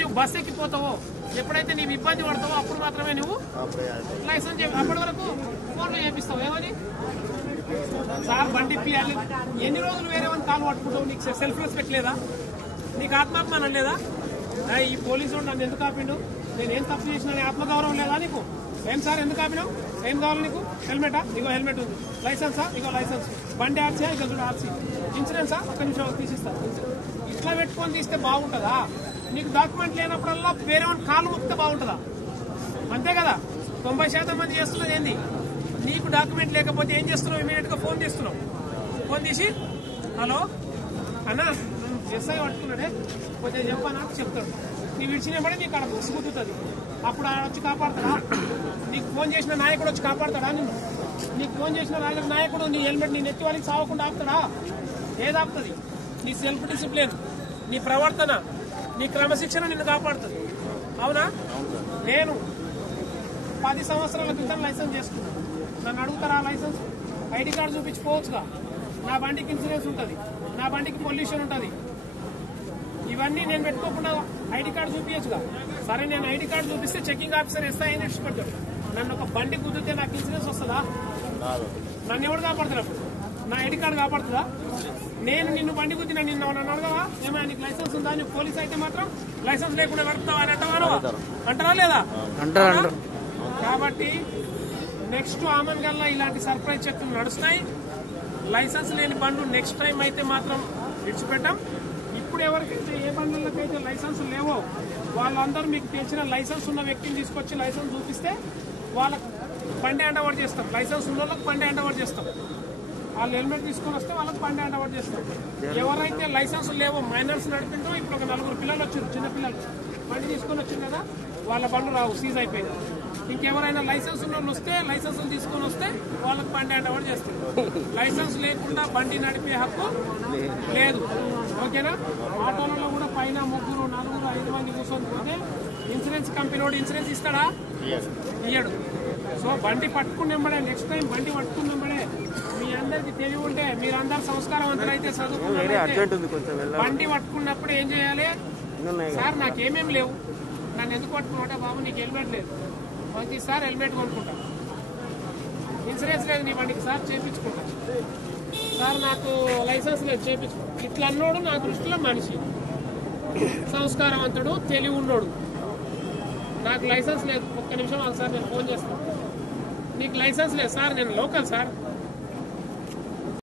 నువ్వు బస్ ఎక్కిపోతావో, ఎప్పుడైతే నీవు ఇబ్బంది పడతావో అప్పుడు మాత్రమే నువ్వు లైసెన్స్ అప్పటి వరకు ఫోన్లో చేపిస్తావు. ఏమని సార్ బండి ఇప్పియాలి, ఎన్ని రోజులు వేరే వాళ్ళని కాలు పట్టుకుంటావు? నీకు సెల్ఫ్ రెస్పెక్ట్ లేదా? నీకు ఆత్మాభిమానం లేదా? ఈ పోలీసు వాడు నన్ను ఎందుకు ఆపిండు, నేనేం తప్పు చేసిన ఆత్మగౌరవం లేదా నీకు? ఏం సార్ ఎందుకు ఆపినావు? ఏం కావాలి నీకు? హెల్మెటా? ఇగో హెల్మెట్ ఉంది. లైసెన్సా? ఇగో లైసెన్స్. బండి ఆర్సీయా? ఇక చూడు ఆర్సీ. ఇన్సూరెన్సా? ఒక్క నిమిషం తీసిస్తా. ఇట్లా పెట్టుకొని తీస్తే బాగుంటుందా? నీకు డాక్యుమెంట్ లేనప్పుడల్లా వేరే వాళ్ళని కాలు మొక్కితే బాగుంటుందా? అంతే కదా. 90% మంది చేస్తున్నది ఏంది? నీకు డాక్యుమెంట్ లేకపోతే ఏం చేస్తున్నావు? ఇమీడియట్ గా ఫోన్ తీస్తున్నావు. ఫోన్ తీసి హలో అన్నా ఎస్ఐ పట్టుకున్నాడే కొంచెం చెప్పానా చెప్తాడు. నీ విడిచినప్పుడే నీకు అక్కడ బస్సు కుదురుతుంది. అప్పుడు ఆయన వచ్చి కాపాడతాడా? నీకు ఫోన్ చేసిన నాయకుడు వచ్చి కాపాడతాడా నిన్ను? నీకు ఫోన్ చేసిన నాయకుడు నీ హెల్మెట్ నీ నెత్తి వాళ్ళకి సాగకుండా ఆపుతాడా? ఏది ఆపుతుంది? నీ సెల్ఫ్ డిసిప్లిన్, నీ ప్రవర్తన, నీ క్రమశిక్షణ నిన్ను కాపాడుతుంది. అవునా? నేను 10 సంవత్సరాల క్రితం లైసెన్స్ చేసుకున్నాను. నన్ను అడుగుతారా లైసెన్స్? ID card చూపించుకోవచ్చుగా. నా బండికి ఇన్సూరెన్స్ ఉంటుంది, నా బండికి పొల్యూషన్ ఉంటుంది. ఇవన్నీ నేను పెట్టుకోకుండా ఐడి కార్డు చూపించచ్చుగా. సరే నేను ఐడి కార్డు చూపిస్తే చెకింగ్ ఆఫీసర్ ఎస్ఐ అని ఇష్టపడతాడు. నన్ను ఒక బండి కుదిరితే నాకు ఇన్సూరెన్స్ వస్తుందా? నన్ను ఎవడు కాపాడుతాడు? అప్పుడు నా ఐడి కార్డు కాపాడుతుందా? నేను నిన్ను బండి కుదిరినా నిన్ను నన్ను అడగవా ఏమైనా నీకు లైసెన్స్ ఉందా? నీకు పోలీస్ అయితే మాత్రం లైసెన్స్ లేకుండా నడుపుతావా అని అంటారా లేదా? కాబట్టి నెక్స్ట్ ఆమెన్ గల్లా ఇలాంటి సర్ప్రైజ్ చెక్కులు నడుస్తున్నాయి. లైసెన్స్ లేని బండ్లు నెక్స్ట్ టైం అయితే మాత్రం విడిచిపెట్టాం. ఇప్పుడు ఎవరికైతే ఏ బండ్లకైతే లైసెన్స్ లేవో వాళ్ళందరూ మీకు తెలిసిన లైసెన్స్ ఉన్న వ్యక్తిని తీసుకొచ్చి లైసెన్స్ చూపిస్తే వాళ్ళకి బండి హ్యాండ్ ఓవర్ చేస్తాం. లైసెన్స్ ఉన్న వాళ్ళకి బండి హ్యాండ్ ఓవర్ చేస్తాం. వాళ్ళు హెల్మెట్ తీసుకొని వస్తే వాళ్ళకి బండి హ్యాండ్ ఓవర్ చేస్తాం. ఎవరైతే లైసెన్స్ లేవో మైనర్స్ నడిపిందో ఇప్పుడు ఒక 4 పిల్లలు వచ్చారు, చిన్న పిల్లలు బండి తీసుకొని వచ్చింది కదా, వాళ్ళ బండ్లు రావు, సీజ్ అయిపోయింది. ఇంకెవరైనా లైసెన్స్ ఉన్న వాళ్ళు వస్తే లైసెన్స్ తీసుకొని వస్తే వాళ్ళకి బండి హ్యాండ్ ఓవర్ చేస్తారు. లైసెన్స్ లేకుండా బండి నడిపే హక్కు లేదు. ఓకేనా? ఆటోలలో కూడా పైన 3, 4, 5 మంది కూర్చొని పోతే ఇన్సూరెన్స్ కంపెనీ వాడు ఇన్సూరెన్స్ ఇస్తాడా? ఇయ్యడు. సో బండి పట్టుకున్నప్పుడే నెక్స్ట్ టైం బండి పట్టుకున్నప్పుడే మీ అందరికి తెలివి ఉంటే, మీరందరూ సంస్కారవంతులు అయితే, చదువుకున్నట్లయితే బండి పట్టుకున్నప్పుడు ఏం చేయాలి? సార్ నాకేమేమి లేవు, నన్ను ఎందుకు పట్టుకున్నాట? బాబు నీకు హెల్మెట్ లేదు, మంచి సార్ హెల్మెట్ కొనుక్కుంటా. ఇన్సూరెన్స్ లేదు నీ బండికి సార్, చేయించుకుంటా. సార్ నాకు లైసెన్స్ లేదు, చేయించుకుంటా. ఇట్లా అన్నోడు నా దృష్టిలో మనిషి, సంస్కారవంతుడు, తెలివి ఉన్నోడు. నాకు లైసెన్స్ లేదు, ఒక్క నిమిషం సార్ నేను ఫోన్ చేస్తాను. నీకు లైసెన్స్ లేదు సార్, నేను లోకల్ సార్,